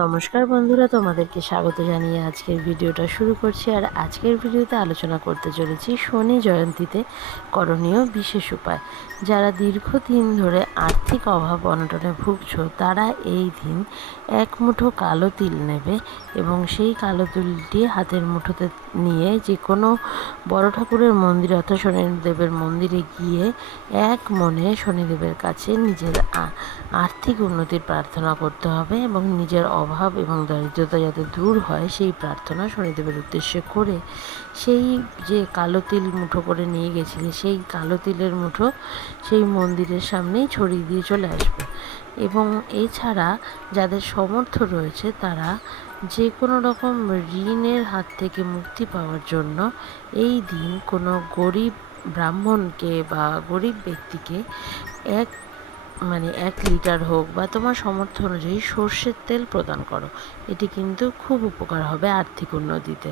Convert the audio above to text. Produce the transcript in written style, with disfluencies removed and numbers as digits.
নমস্কার বন্ধুরা, তোমাদেরকে স্বাগত জানিয়ে আজকের ভিডিওটা শুরু করছি। আর আজকের ভিডিওতে আলোচনা করতে চলেছি শনি জয়ন্তীতে করণীয় বিশেষ উপায়। যারা দীর্ঘদিন ধরে আর্থিক অভাব অনটনে ভুগছ, তারা এই দিন এক মুঠো কালো তিল নেবে এবং সেই কালো তিলটি হাতের মুঠোতে নিয়ে যে কোনো বড় ঠাকুরের মন্দির অর্থাৎ শনিদেবের মন্দিরে গিয়ে এক মনে শনিদেবের কাছে নিজের আর্থিক উন্নতির প্রার্থনা করতে হবে এবং নিজের অভাব এবং দারিদ্রতা যাতে দূর হয় সেই প্রার্থনা শনিদেবের উদ্দেশ্যে করে সেই যে কালো তিল মুঠো করে নিয়ে গেছিলে সেই কালো তিলের মুঠো সেই মন্দিরের সামনেই ছড়িয়ে দিয়ে চলে আসবে। এবং এছাড়া যাদের সামর্থ্য রয়েছে তারা যে কোনো রকম ঋণের হাত থেকে মুক্তি পাওয়ার জন্য এই দিন কোনো গরিব ব্রাহ্মণকে বা গরিব ব্যক্তিকে এক 1 লিটার হোক বা তোমার সামর্থ্য অনুযায়ী সর্ষের তেল প্রদান করো। এটি কিন্তু খুব উপকার হবে আর্থিক উন্নতিতে।